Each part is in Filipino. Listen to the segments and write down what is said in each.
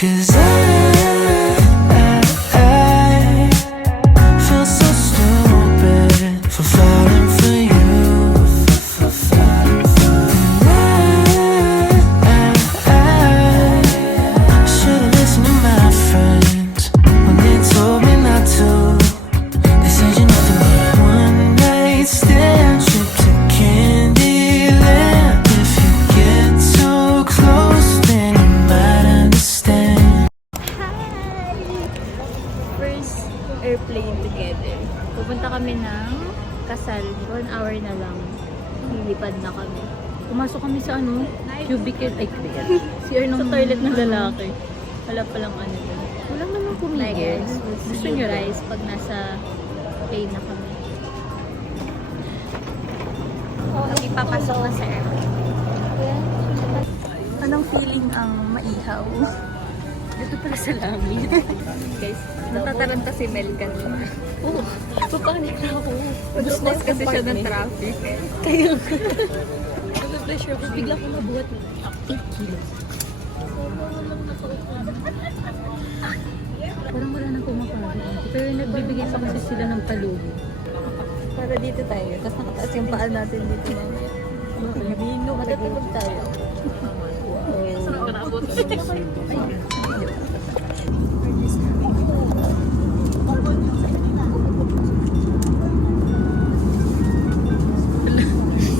'Cause I feel so stupid for falling for you. And I should've listened to my friends when they told me not to. They said you never need one night stand, trip to Candyland. If you get too close, then you might understand. First airplane together. Pupunta kami ng Kasal. 1 hour na lang. Lilipad na kami. Pumasok kami sa ano? Cubicle. Ay, CR ng toilet ng lalaki. Wala palang ano yun. Walang naman kumigil. Gusto nyo guys pag nasa plane na kami. Kami papasok na sa airplane. Anong feeling ang maihaw? Dito pala sa langit. Guys, natataranta si Mel kanina. Oo, papanik na ako. Busnes kasi siya ng traffic. Kaya pressure ko, bigla ko mabuhat ng 8 kilos. Parang wala nang kumakain. Pero nagbibigay pa kasi sila ng palubo. Para dito tayo. Tapos nakataas yung paan natin dito. Mabino, matatulog tayo.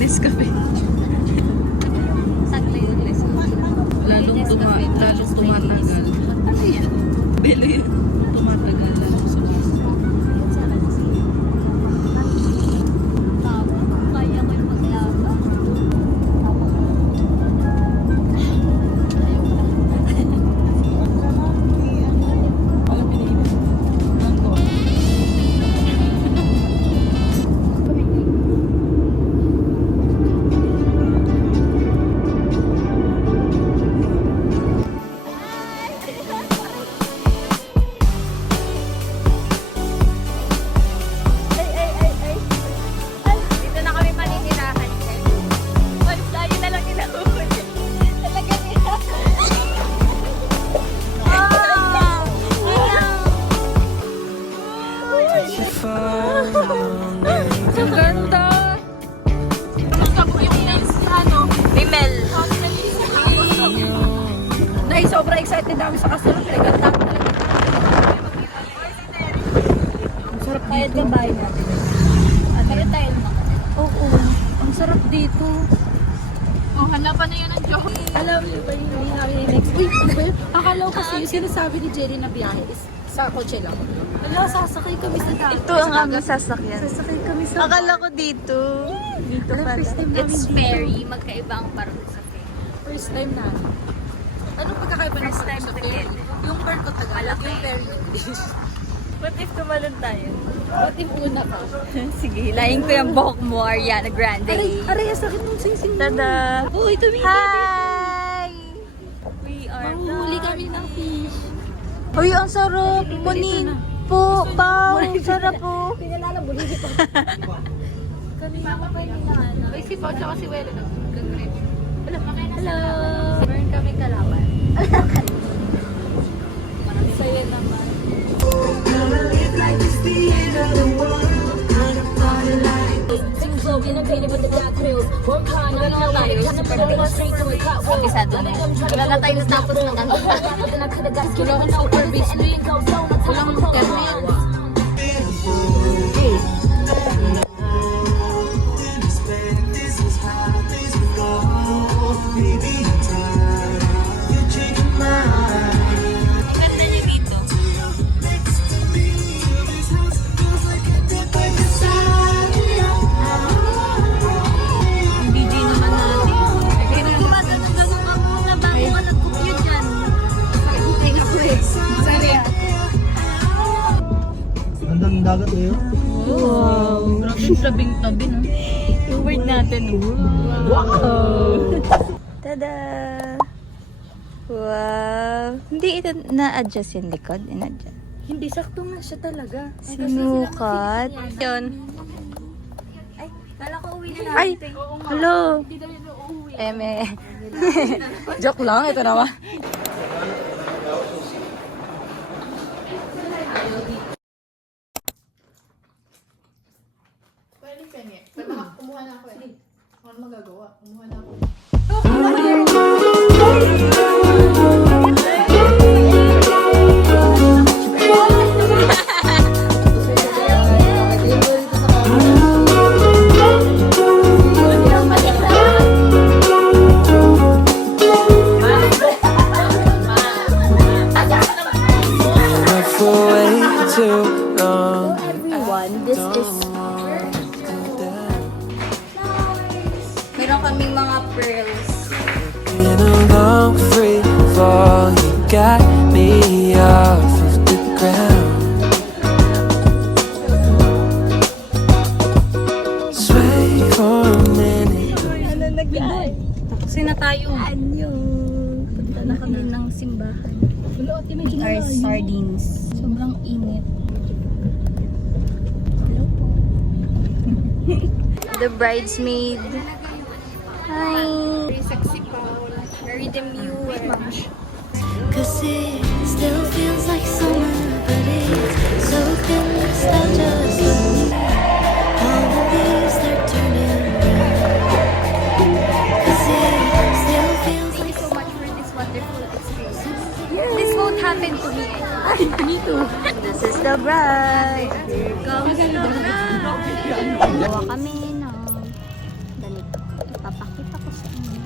Nescafe. Lalong tumatagal. Ano yun? Belo yun. Tumatagal. Lalong sumas. Kaya ko yung maglaba. Ang ganda! Kamusta po yung nails ano? Ni Mel. Dahil sobrang excited namin sa kasunod. Ganda ko talaga. Ang sarap dito. Bayad ka bahay natin. Pero tayo na. Oo. Ang sarap dito. Oh, hanapan na yun ang joke. Alam niyo ba yung namin next week? Akala ko kasi yung sinasabi ni Jerry na biyahe is sa kotse lang. Wala, sasakay kami sa dagat. Ito ang aming sasakyan. Sasakay kami sa Akala ko dito. Dito Alam, pala. first time It's namin ferry. Magkaiba ang parang sa ferry. First time na. Anong pagkakaiba ng First time sa to ferry? get. Yung part ko Tagalog, Malaki. yung ferry English. What if tumalon tayo? What if una ka? Sige, laing ko yung buhok mo, Ariana Grande. Aray, sakit ng sing-sing mo. Tada! Uy, tumingin. Hi! We are Manghuli kami ng fish. Uy, ang sarap! Kunin po, pao! Sarap po! Pinalala, bulili pa. Kanina ka pa yung Uy, si Pao tsaka si Welo na. Hello! Meron kami kalaban. Saya naman. Isado na yun. Wala na tayong tapos ng ano. Walang kermit. Ang ganda niya dito. Ang DJ naman natin. Pero gumagano-gano ka muna bago ka nag-compute dyan. Teka po eh. Sorry ah. Ang daming dagat eh. Wow! Grabe yung labing-tabi, no? Yung word natin, wow! Tada! Wow! Hindi ito na-adjust yung likod? In-adjust? Hindi, sakto nga siya talaga. Sinukat? Yun. Ay, kala ko uwi na Ay! natin. Hello! Hindi daw yun uuwi. Eme. Joke lang, ito naman. Ano magagawa? Kumuha na ako. For way too long. Everyone, this is... Meron kaming mga pearls. In a long free fall, you got me off of the ground. Sway for a minute. Ano nag-ay? Tapos na tayo. Anyo. Punta na kami ng simbahan. Our sardines. Sobrang init. Hello po. The bridesmaid. Hi. Very sexy pa. Very demure. Cause it still feels like summer, but it's so thin nostalgia's lonely. All the leaves they're turning brown. Cause it still feels Thank like you so much for this wonderful experience. This won't happen to me. Me too. This is the bride. Here comes the bride. Gawa kami ng ganito. Ipapakita ko sa inyo.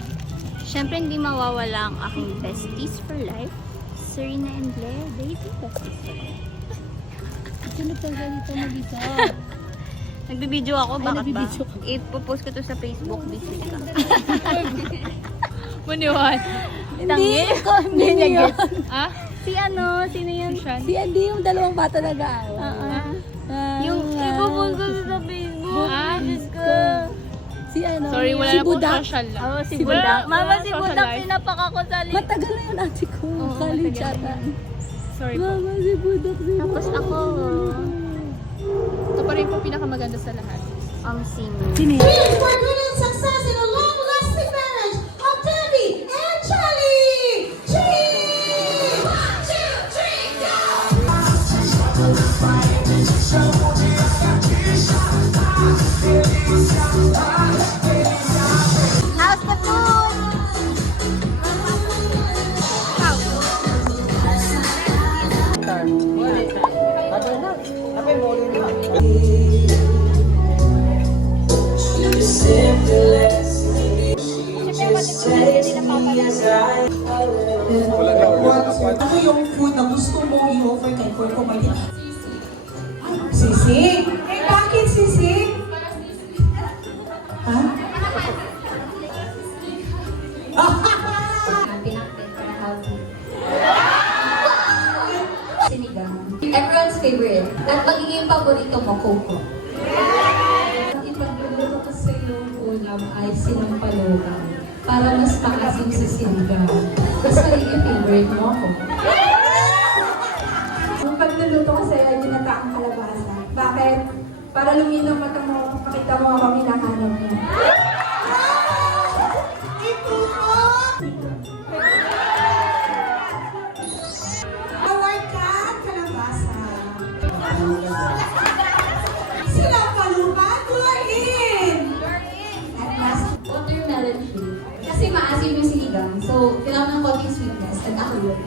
Siyempre, hindi mawawala ang aking besties for life. Serena and Blair, they do besties for life. Ito nagtagalita mo dito. Nagbibideo ako, bakit ba? Ipopost ko to sa Facebook, busy ka. Maniwan. Hindi ko, hindi niya get. Ah? Si ano, sino yan? Si Andy, yung dalawang bata nag-aawa. Yung ipopost ko sa Facebook, busy ka. Si ano, Sorry, wala si na pong Budak. social lang. Oo, si Wala- Budak. wala Mama, na si social Budak, life. pinapak ako sa link. Matagal na yun ate ko. College matagal ata. Sorry po. Mama, si Budak. Tapos ako, Ito pa rin po pinakamaganda sa lahat. singing. Cheers for good and success in a long-lasting marriage of Debbie and Charlie! Cheers! 1, 2, 3, go! How's the food? Ano yung food na gusto mo i-offer kay Paul Kumalit? Sisig? Eh, bakit sisig? Ha? Sinigang. Everyone's favorite. At magiging paborito mo, Coco. Ipagluluto ko sa iyong ulam ay sinampalukan para mas maasim sa sinigang. Basta yung favorite mo ako. Ang pagluluto ko sa'yo ay ginataang kalabasa. Bakit? Para luminaw mata mo, pakita mo ako hinahanap mo. Award ka, kalabasa. Sila palupa, in! At last, watermelon shake. Kasi maasim yung sinigang. So, kailangan ng konting sweetness. At ako yun.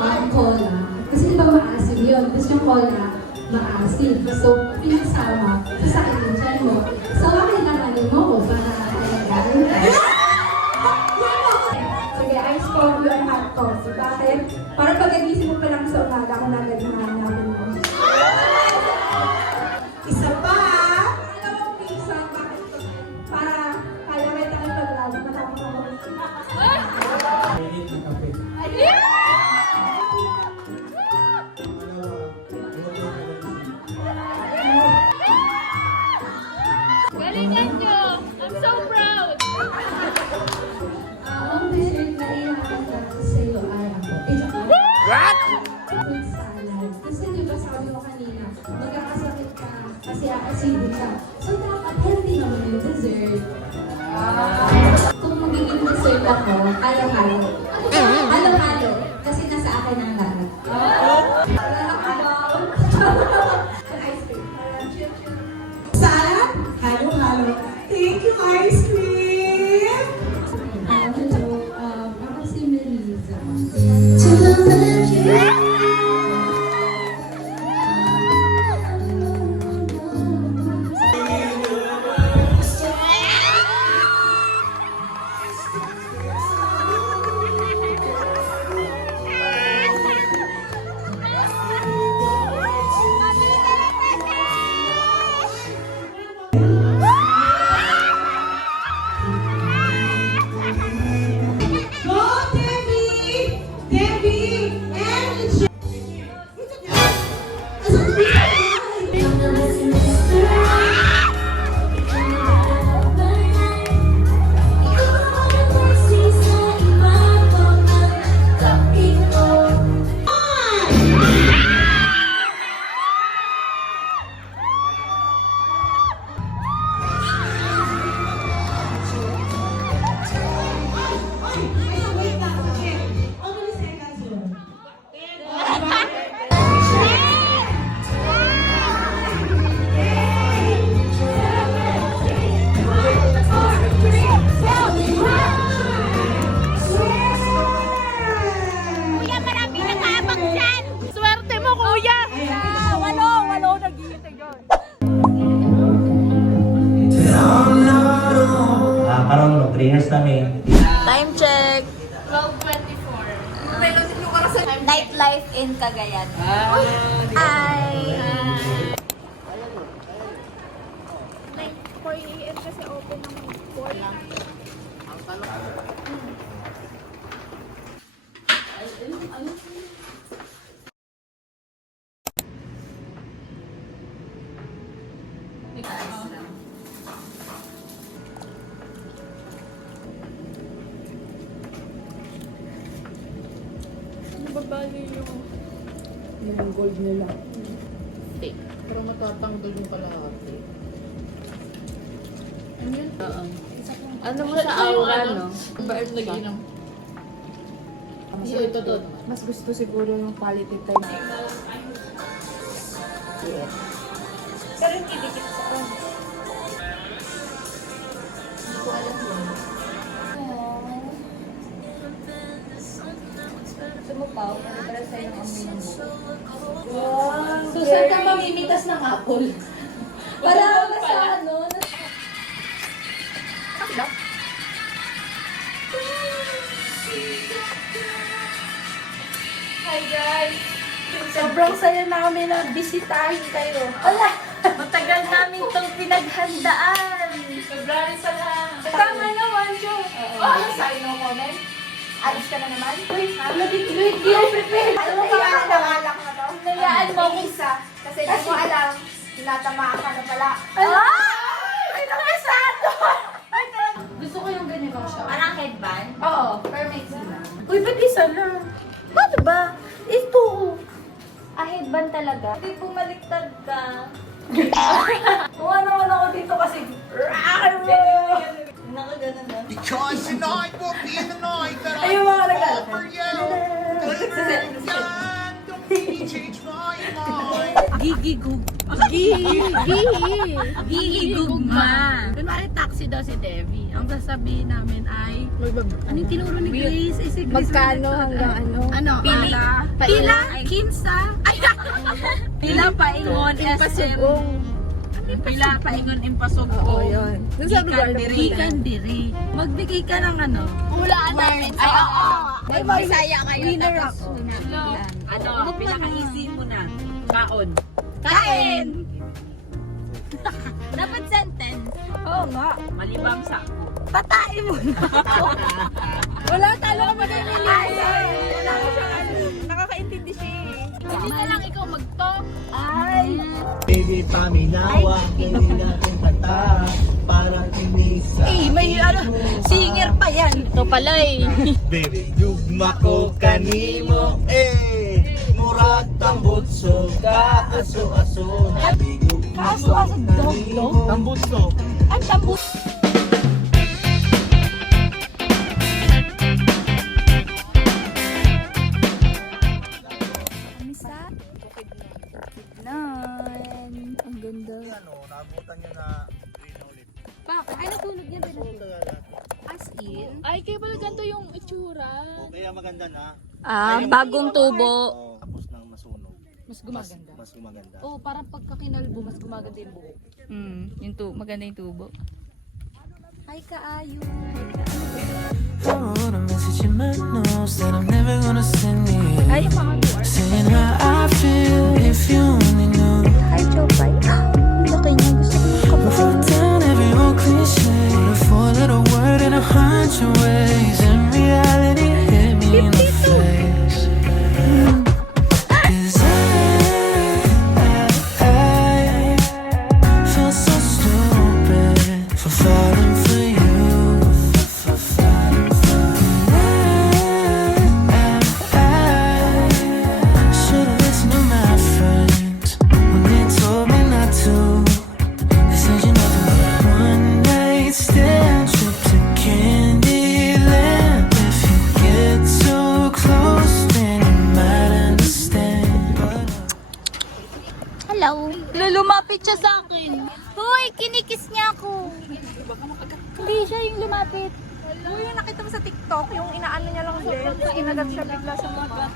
Ang cola. Kasi di ba maasim yun? Tapos yung cola, maasim. So, pinasama. Sasakit yung tiyan mo. So, akin naman mo ko para kailangan ka. Sige, ice coffee or hot coffee. Bakit? Para pag-agising mo pa lang sa umaga, kung agad hinahanapin mo. Isa pa. Dalawang pizza, bakit? Para kaya kita ang pag-love, matapos ako. Galingan nyo! I'm so proud! Ang dessert na ihahandang ko sa iyo ay ako. What? Fruit salad. Tapos Nightlife in Cagayan. Hi! 4 a.m. kasi open ng 4 lang. Yung gold nila. Pero matatanggal yung kalahati. Ano yun? Oo. Ano mo sa aura, no? Ba't nag-inom? Ito doon. Mas gusto siguro yung quality time. Pero hindi dikit sa on. Hindi ko alam yun. Gusto mo pa? Ano para sa'yo ng amoy ng buko? So, saan ka mamimitas ng apple? Para sa ano? Hi guys! Sobrang saya namin na bisitahin kayo. Ala! Matagal namin itong pinaghandaan. Sobrang salam. Tama naman, Jo. Oh, sa'yo no comment? Alis ka na naman? Uy, Hindi ako prepared. ano mo kaya nakalak na to? Nayaan mo isa. Kasi di mo alam, tinatamaan ka na pala. Ay, nakasado! Gusto ko yung ganito siya. Parang headband? Oo. Perfect sila. Uy, ba't isa lang? Paano ba? Ito. Headband talaga. Hindi bumaliktad ka. Kuha naman ako dito kasi. Nakaganon na. Because tonight will be the night that I Ayun mga fall for you. Don't make me change my mind. Gigigugma. Kunwari taxi daw si Devi. Ang sasabihin namin ay, anong tinuro ni Grace? Magkano hanggang ano? Ano? Pila? Kinsa? Pila paingon SM. Pila paingon impasugong. Oo, yun. Doon sa lugar na Gikan diri. Magbigay ka ng ano? Hulaan namin. Ay, oo. Ay, Bisaya kayo. winner ako. Ano? Pinaka-easy mo na. Kaon. Kain! Dapat sentence. Oo nga. Malibang sa Patain mo na. Wala, talo ka mag-emily. Wala ko siya, nakakaintindi siya eh. Hindi na lang ikaw mag-talk. Ay! Baby, paminawa, hindi natin kanta. Parang tinisa. May ano, singer pa yan. Ito pala eh. Baby, yugma ko kanimo, murag tambutso, kaaso-aso. Kaaso-aso, dog. Tambutso. Ang tambut. Ang ganda. Ano, naabutan niya na green ulit. Ay, natulog niya ba? As in? Ay, kaya pala ganito yung itsura. O, kaya maganda na. Bagong tubo. O, tapos nang masunog. Mas gumaganda. Mas gumaganda. Oh, parang pagkakinalbo, mas gumaganda yung buhok. Yung maganda yung tubo. Ay, kaayo. I wrote a message in my notes that I'm never gonna send me. Ay, yung mga duwar. Saying how I feel if you only knew. Hi, Chopay. Laki niya. Gusto ko I wrote down every old cliche. Put a four-letter word in 100 ways. And reality hit me in the face. 'Cause I feel so stupid for falling for you. For falling for you. I should've listened to my friends when they told me not to. They said you're nothing but a one-night stand, trip to Candyland. If you get too close, then you might understand. But Hello. Lumapit siya sa akin. Hoy, kinikis niya ako. Hindi siya yung lumapit. Uy, yung nakita mo sa TikTok, yung inaano niya lang din. Tapos inagat siya bigla sa mukha.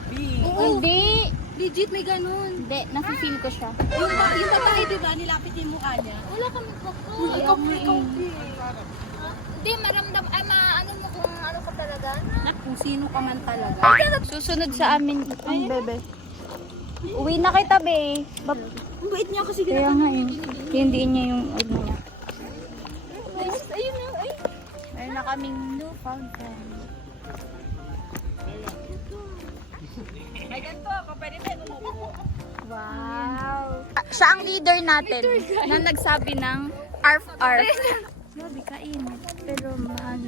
Hindi. Legit, may ganun. Hindi, nafe-feel ko siya. Yung babae, di ba, nilapit yung mukha niya. Wala kami Ikaw, Hindi, maramdam, ano mo kung ano ka talaga. Kung sino ka man talaga. Susunod sa amin. Ay, bebe. Uwi na kita, be. Wait niya kasi Kaya nga yun. Hindiin niya yung ano niya. ayun na, ay. Meron na kaming new fountain. Ay, ganito ako. Pwede tayo umupo. Wow! Siya ang leader natin na nagsabi ng arf arf. Grabe, kainit. Pero maano.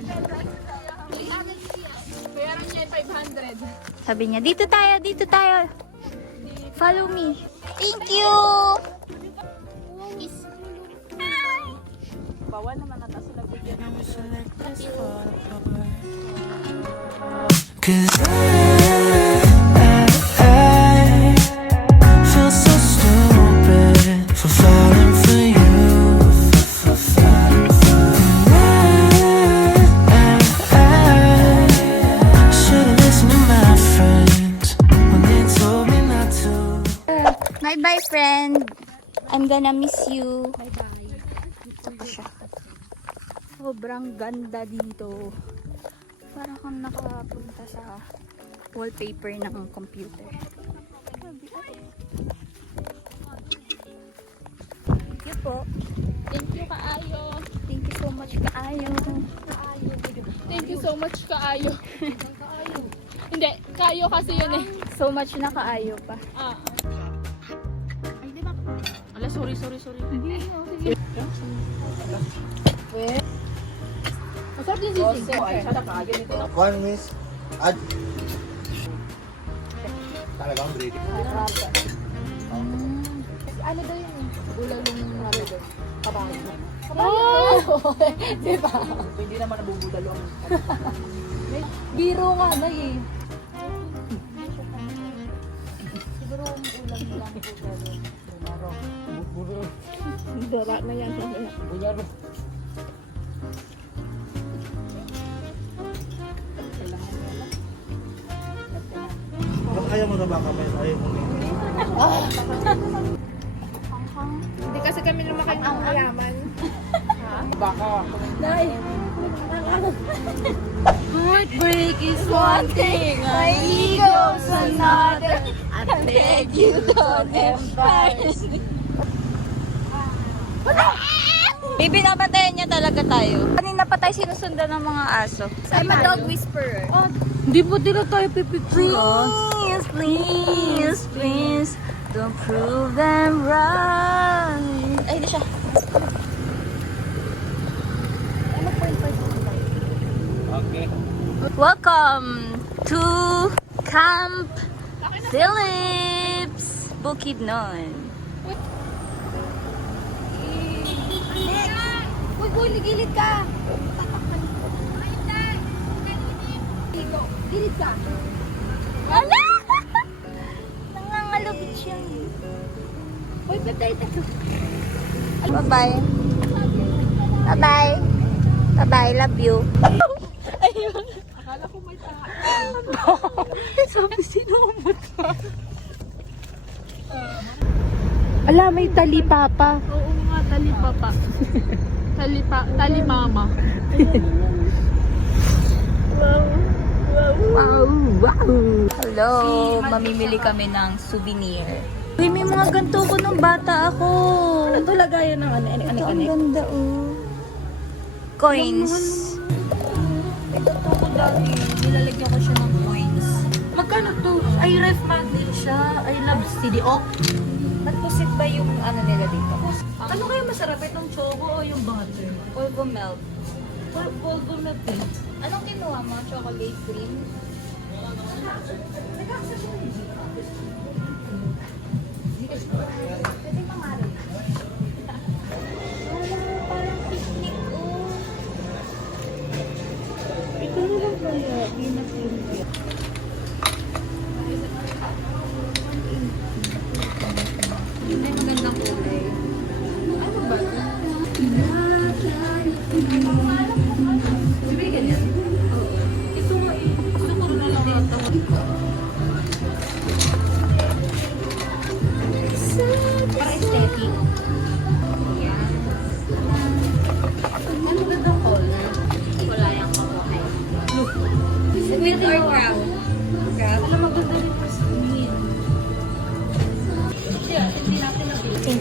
Bayaran niya yung 500. Sabi niya, dito tayo. Follow me. Thank you! Bawal naman nata sila bigyan ng Cause I feel so stupid for falling for you. I should've listened to my friends when they told me not to. Bye-bye, friend. I'm gonna miss you. Bye-bye. Ito siya. Sobrang ganda dito. Parang kang nakapunta sa wallpaper ng computer. Thank you po. Thank you, Kaayo. Thank you so much, Kaayo. Thank you so much, Kaayo. Hindi, Kaayo kasi yun eh. So much na Kaayo pa. Ala, sorry. Masarap din sisig. One miss. Talagang ready. Ano daw yun eh? Bulalong ano daw? Kabahay. Kabahay. Diba? Hindi naman nabubudalo ang Biro nga na eh. Siguro ulam lang po pero Dara na yan. Ba't ayaw mo na baka may ayaw mo Hindi kasi kami lumaki ng mayaman. heartbreak is one thing, my ego's another. I beg you don't embarrass me. Baby, napatayan niya talaga tayo. Kanina pa tayo sinusundan ng mga aso. I'm a dog whisperer. Hindi po dila tayo pipicture. Please, don't prove them right. Ay, di siya. Okay. Welcome to Camp Phillips, Bukidnon. Uy, gilid ka! Gilid ka! Ala! Nangangalubit siya. Uy, patay tayo. Bye-bye. Bye-bye. Bye-bye. Love you. Akala ko may tayo. Sabi, sinumot ka. Ala, may tali papa. Oo nga, tali papa. Tali mama. Hello, mamimili kami ng souvenir. Uy, may mga ganito ko nung bata ako. Ano to lagayan ng ano? Ito ang ganda, oh. Coins. Ito ko dati. Nilalagyan ko siya ng coins. Magkano to? Ay, ref magnet siya. I love CDO. Nagpusit ba yung ano nila dito? Ano kaya masarap? Itong choco o yung butter? Polvo milk. Polvo milk eh. Anong kinuha mo? Chocolate cream? Pwede pangarap. Parang picnic, oh. Ito na lang pala. Peanut butter. May magandang kulay. Ano ba? Di ba ganyan? Ito nga eh. Gusto ko na lang ito. Para aesthetic. Ano gandang color? Wala yung kabuhay.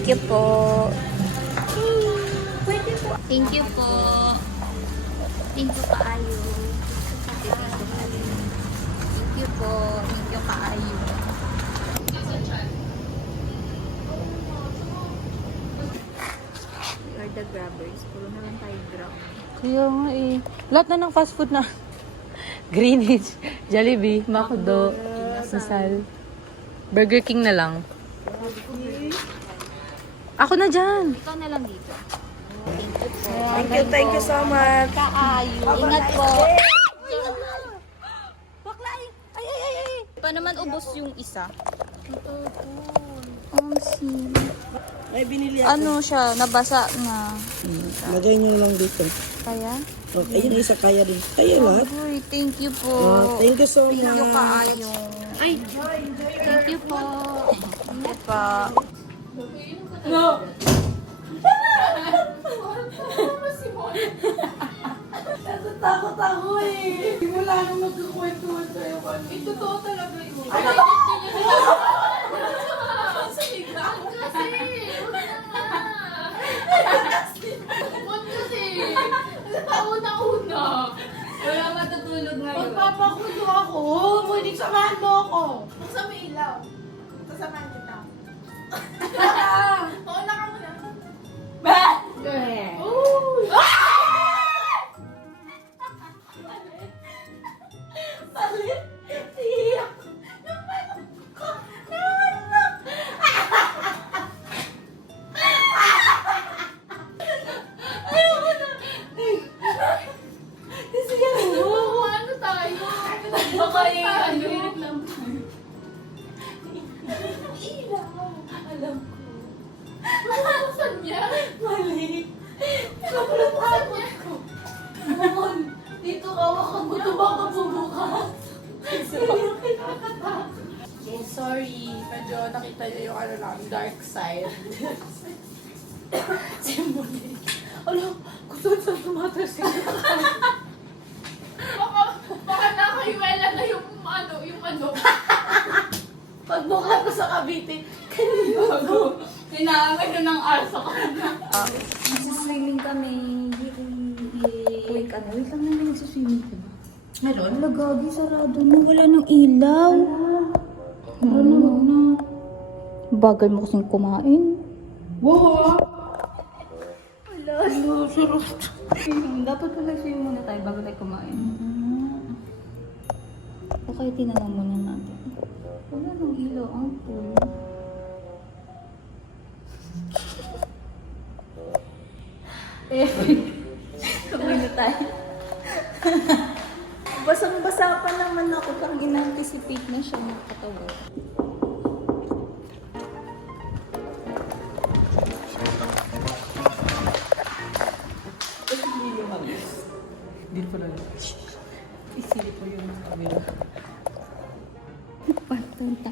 Thank you po. Thank you po. Thank you kaayo. Thank you po. Thank you kaayo. We are the grabbers. Puro na lang tayo grab. Kaya nga eh. Lahat na ng fast food na. Greenwich, Jollibee, McDo, Sasal. Burger King na lang. Ako na dyan. Ikaw na lang dito. Thank you po. Thank you so much. Kaayo. Ingat po. Baklay! Ay! Pa naman ubos yung isa. May binili Ano siya, nabasa na. Lagay nyo lang dito. Kaya? Okay, yung isa kaya din. Kaya lahat. Uy, thank you po. Thank you so much. Thank you kaayo. Ay! Thank you po. Ingat po. Takot ako eh. Wala nang magkukwento sa'yo. Ito totoo talaga yun. Wala matutulog ngayon. Magpapakulo ako. Muling samahan mo ako. Buksan mo ilaw. Sasamahan kita. Mauna ka muna. Salit. Iyak. Napanak ko. Napanak. Ayoko na. Sige mo. Ano tayo? Baka yung ano. Ilaw. Alam ko. Buksan niya. Mali. Sobrang takot ko. Noon, dito ka, wakagutom ako bubukas. Hindi ako kinakatakot. Sorry, medyo nakita niyo yung ano lang, dark side. Si Monique. Alam, gusto saan tumatas ka. Baka nakaiwala na yung ano. Pagbuka ko sa Cavite, kanino ako? Hinaangay ng aso ko. Nasa-swimming kami. Wait lang namin nasa-swimming ka ba? Meron? Lagagi, sarado na. Wala ng ilaw. Ano na? Bagal mo kasing kumain. Wow! Dapat pala swimming muna tayo bago tayo kumain. O kaya tinanong muna natin. Wala nang ilaw ang pool. Kumain na tayo. Basang-basa pa naman ako kang in-anticipate na siya nakatawa. Hindi pa lang. Isili ko yung camera. Patunta.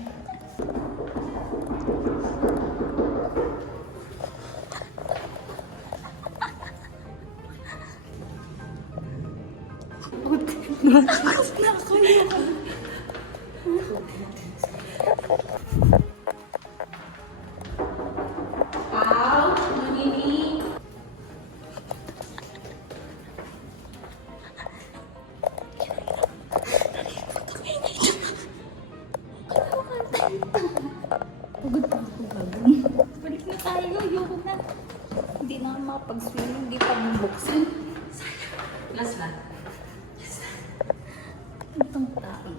Pagod pa ako gagawin. Balik na tayo, ayoko na. Hindi na makapag-swimming, hindi pa bubuksin. Last na. Itong tayo.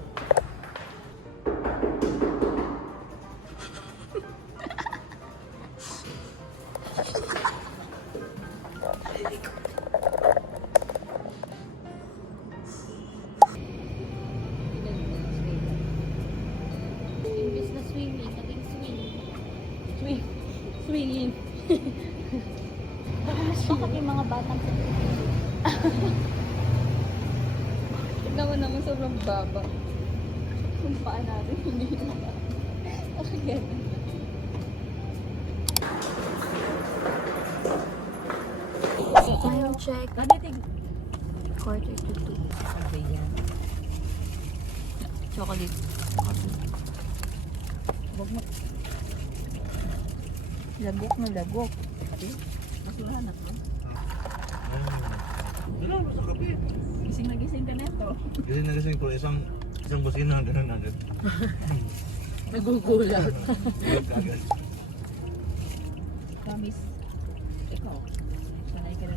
Imbis na swimming, naging swing. Swinging. Bakit yung mga batang tignan mo naman sobrang baba. Kung paa natin, hindi na. Bakit ganun? Time check. Quarter to 2. Chocolate. Huwag mo. Lagok na lagok. Basurahan ako. Wala mo sa kape. Gising na gising ka neto. Kasi nagising ko isang busina, ganun agad. Nagugulat. Agad agad. Promise. Ikaw. Sanay ka na